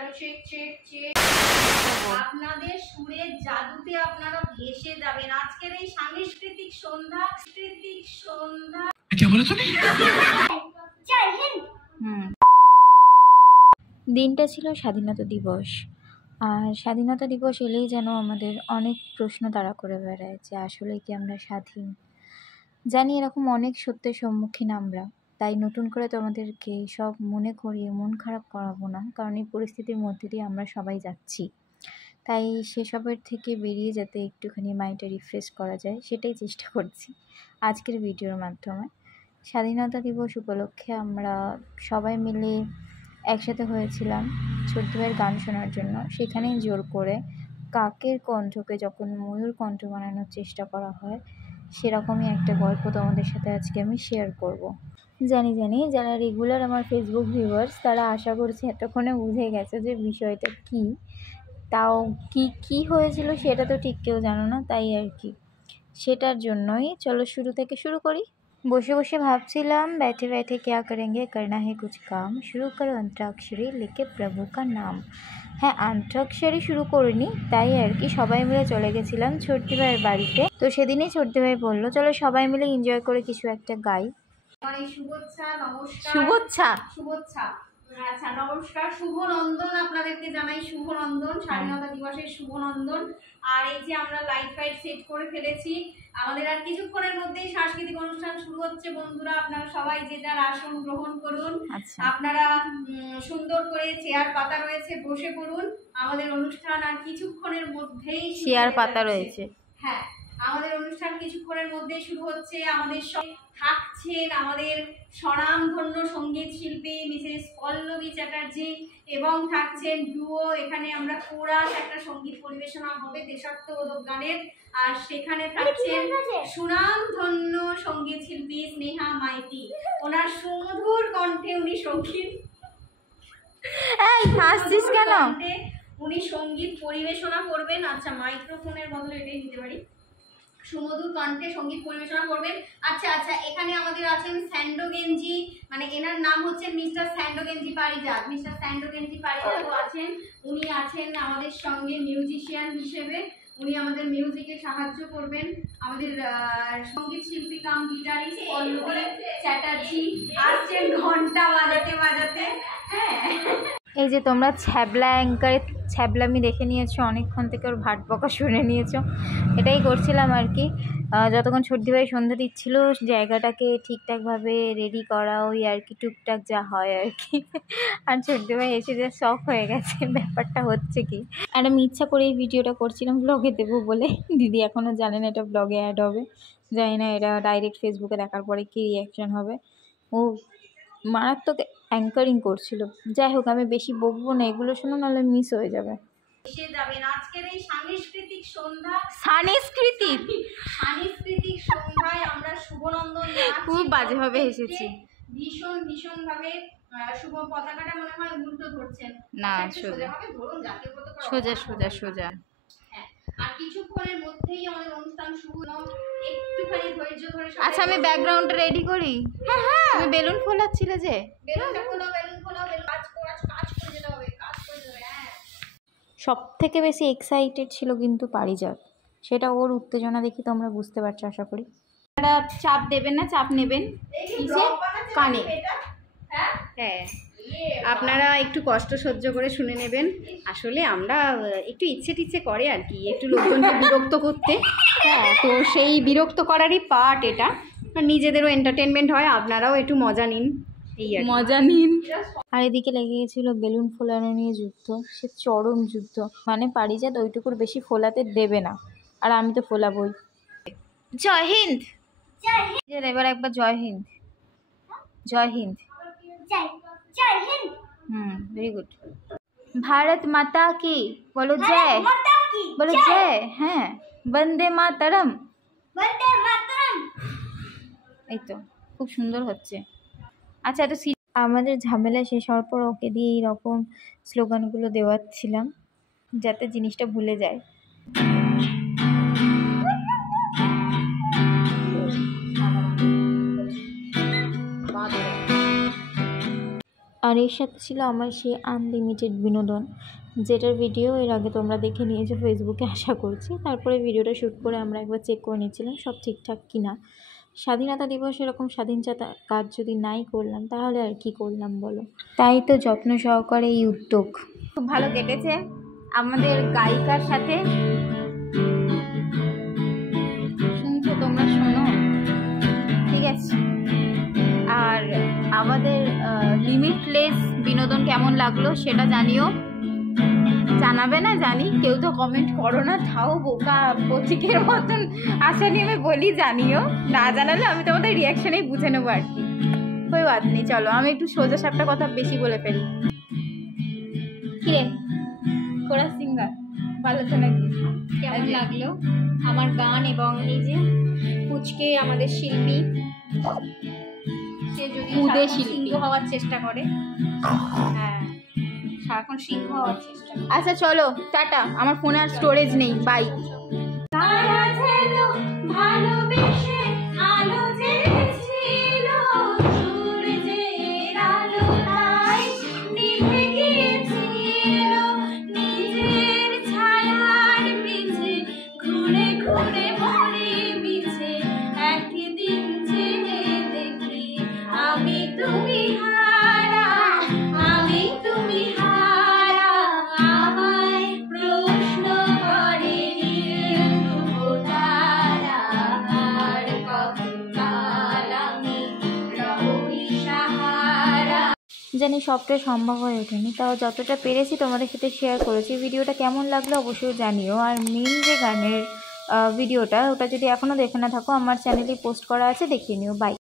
Hello check check check. আপনাদের সুরের জাদুতে আপনারা ভেসে যাবেন আজকের এই সাংস্কৃতিক সন্ধ্যা। জয় হিন্দ। দিনটা ছিল স্বাধীনতা দিবস। আর স্বাধীনতা দিবস এলেই যেন আমাদের অনেক প্রশ্ন তাড়া করে বেড়ায় যে আসলে কি আমরা স্বাধীন। জানি এরকম অনেক সত্যের সম্মুখীন আমরা, তাই নতুন করে তোমাদেরকে সব মনে করিয়ে মন খারাপ করাবো না, কারণ এই পরিস্থিতির মধ্যে দিয়ে আমরা সবাই যাচ্ছি। তাই সেসবের থেকে বেরিয়ে যাতে একটুখানি মাইন্ডটা রিফ্রেশ করা যায় সেটাই চেষ্টা করছি আজকের ভিডিওর মাধ্যমে। স্বাধীনতা দিবস উপলক্ষে আমরা সবাই মিলে একসাথে হয়েছিলাম ছোট্ট ভাইয়ের গান শোনার জন্য। সেখানেই জোর করে কাকের কণ্ঠকে যখন ময়ূর কণ্ঠ বানানোর চেষ্টা করা হয়, সেরকমই একটা গল্প তোমাদের সাথে আজকে আমি শেয়ার করব। জানি যারা রেগুলার আমার ফেসবুক ভিউয়ার্স তারা আশা করছি এতক্ষণে বুঝে গেছে যে বিষয়টা কী। তাও কি হয়েছিল সেটা তো ঠিক কেউ জানো না, তাই আর কি। সেটার জন্যই চলো শুরু থেকে শুরু করি। বসে বসে ভাবছিলাম बैठे बैठे क्या करेंगे, करना है कुछ काम, शुरू करो अंतराक्षरी लेके प्रभु का नाम। হ্যাঁ, अंतराक्षरी শুরু করিনি, তাই আর কি সবাই মিলে চলে গেছিলাম ছোট্টি ভাইয়ের বাড়িতে। তো সেদিনই ছোট্টি ভাই বললো চলো সবাই মিলে এনজয় করে কিছু একটা গাই। শুভেচ্ছা নমস্কার। শুভেচ্ছা আচ্ছা নমস্কার, শুভ নন্দন আপনাদেরকে জানাই, শুভ নন্দন, স্বাধীনতা দিবসের শুভ নন্দন। আর এই যে আমরা লাইট ফাইট সেট করে ফেলেছি, আমাদের আর কিছুক্ষণের মধ্যেই সাংস্কৃতিক অনুষ্ঠান শুরু হচ্ছে। বন্ধুরা আপনারা সবাই যে যার আসন গ্রহণ করুন। আপনারা সুন্দর করে চেয়ার পাতা রয়েছে, বসে পড়ুন। আমাদের অনুষ্ঠান আর কিছুক্ষণের মধ্যেই চেয়ার পাতা রয়েছে। হ্যাঁ, আমাদের অনুষ্ঠান কিছুক্ষণের মধ্যেই শুরু হচ্ছে। আমাদের সঙ্গে থাকছেন আমাদের স্বনামধন্য সঙ্গীত শিল্পী মিসেস পল্লবী চ্যাটার্জি, এবং থাকছেন ডুও। এখানে আমরা কোরাস একটা সঙ্গীত পরিবেশনা হবে দেশাত্মবোধক গানের। আর সেখানে থাকছেন সুনামধন্য সঙ্গীত শিল্পী স্নেহা মাইতি। ওনার সুমধুর কণ্ঠে উনি সঙ্গীত উনি সঙ্গীত পরিবেশনা করবেন। আচ্ছা, মাইক্রোফোনের বদলে এটাই দিতে পারি। সুমধুর কণ্ঠে সঙ্গীত পরিবেশনা করবেন। আচ্ছা, এখানে আমাদের আছেন স্যান্ডো গেঞ্জি, মানে এনার নাম হচ্ছে মিস্টার স্যান্ডো গেঞ্জি পারিজাত। মিস্টার স্যান্ডো গেঞ্জি পারিজাত আছেন, উনি আছেন আমাদের সঙ্গে মিউজিশিয়ান হিসেবে। উনি আমাদের মিউজিকে সাহায্য করবেন। আমাদের সঙ্গীত শিল্পী কাম গিটারিস্ট পল্লবী চ্যাটার্জি আসছেন ঘন্টা বাজাতে। হ্যাঁ, এই যে তোমরা ছ্যাবলা অ্যাঙ্কারের ছ্যাবলামি দেখে নিয়েছো, অনেকক্ষণ থেকে ওর ভাট বকা শুনে নিয়েছো। এটাই করছিলাম আর কি, যতক্ষণ ছোট্টি ভাই সন্ধ্যা দিচ্ছিল জায়গাটাকে ঠিকঠাকভাবে রেডি করা, ওই আর কি টুকটাক যা হয় আর কি। আর ছোট্টি ভাই এসে যে শখ হয়ে গেছে ব্যাপারটা হচ্ছে কি। আর আমি ইচ্ছা করে এই ভিডিওটা করছিলাম ব্লগে দেবো বলে। দিদি এখনও জানে না এটা ব্লগে অ্যাড হবে, জানি না এটা ডাইরেক্ট ফেসবুকে দেখার পরে কী রিয়াকশান হবে। ও মারাত্মক অ্যাঙ্কারিং করছিল। যাই হোক, আমি বেশি বকবো না, এগুলো শোনো নাহলে মিস হয়ে যাবে। এসে যাবেন আজকের এই সাংস্কৃতিক সন্ধ্যায় আমরা শুভনন্দন খুব বাজেভাবে হেসেছি, ভীষণ ভাবে। শুভ পতাকাটা মনে হয় উল্টো ধরছেন না, সোজা ভাবে ধরুন, জাতীয় পতাকা সোজা। হ্যাঁ, আর কিছুক্ষণের মধ্যেই আমাদের অনুষ্ঠান শুরু। একটুখানি ধৈর্য ধরে। আচ্ছা, আমি ব্যাকগ্রাউন্ডটা রেডি করি। হ্যাঁ, তুমি বেলুন ফোলাচ্ছিলে যে। বেলুনটা ফোলাও, কাজ করে যেতে হবে। হ্যাঁ, সব থেকে বেশি এক্সাইটেড ছিল কিন্তু পারিজাত, সেটা ওর উত্তেজনা দেখি তোমরা বুঝতে পারছো আশা করি। আপনারা চাপ দেবেন না, চাপ নেবেন কানে। হ্যাঁ, আপনারা একটু কষ্ট সহ্য করে শুনে নেবেন। আসলে আমরা একটু ইচ্ছে করে আর কি, একটু লোকজনকে বিরক্ত করতে। হ্যাঁ, তো সেই বিরক্ত করারই পার্ট এটা। নিজেদেরও এন্টারটেনমেন্ট হয়, আপনারাও একটু মজা নিন। আর এদিকে লেগে গেছিল বেলুন ফোলানো নিয়ে যুদ্ধ, সে চরম যুদ্ধ। মানে পারিজাত ওইটুকুর বেশি ফোলাতে দেবে না, আর আমি তো ফোলাবই। জয় হিন্দ। এবার একবার জয় হিন্দ। Very good. ভারত মাতা কি বলো, জয় বলো, জয়। হ্যাঁ, বন্দে মাতরম। এই তো খুব সুন্দর হচ্ছে। আচ্ছা, এত আমাদের ঝামেলা শেষ হওয়ার পর ওকে দিয়ে এইরকম স্লোগানগুলো দেওয়াচ্ছিলাম যাতে জিনিসটা ভুলে যায়। আর এর সাথে ছিল আমার সেই আনলিমিটেড বিনোদন, যেটার ভিডিও এর আগে তোমরা দেখে নিয়েছো ফেসবুকে আশা করছি। তারপরে ভিডিওটা শ্যুট করে আমরা একবার চেক করে নিচ্ছিলাম সব ঠিকঠাক কিনা। স্বাধীনতা দিবস এরকম স্বাধীনতা কাজ যদি নাই করলাম তাহলে আর কি করলাম বলো। তাই তো যত্ন সহকারে এই উদ্যোগ। খুব ভালো কেটেছে আমাদের গায়িকার সাথে। শুনছো তোমরা, শোনো, ঠিক আছে? আর আমাদের লিমিটলেস বিনোদন কেমন লাগলো সেটা জানিও, জানাবে না জানি, কেউ তো কমেন্ট করো না, তাও বোকা পথিকের মতন আশা নেমে বলি জানিও, না জানালে আমি তোমাদের রিয়াকশনেই বুঝে নেবো আর কি। কই বাদ নেই, চলো আমি একটু সোজা সাপটা কথা বেশি বলে ফেলি। কিরে কোরা সিঙ্গার, ভালো তো নাকি? কেমন লাগলো আমার গান এবং এই যে পুচকে আমাদের শিল্পী, সে যদি সিংহ হওয়ার চেষ্টা করে, হ্যাঁ সারাক্ষণ সিংহ হওয়ার চেষ্টা করে। আচ্ছা চলো টাটা, আমার ফোনে আর স্টোরেজ নেই, বাই। জানি সবটা সম্ভব হয়ে ওঠেনি, তাও যতটা পেরেছি তোমাদের সাথে শেয়ার করেছি। ভিডিওটা কেমন লাগলো অবশ্যই জানিও। আর মেন যে গানের ভিডিওটা, ওটা যদি এখনও দেখে না থাকো আমার চ্যানেলে পোস্ট করা আছে, দেখিয়ে নিও। বাই।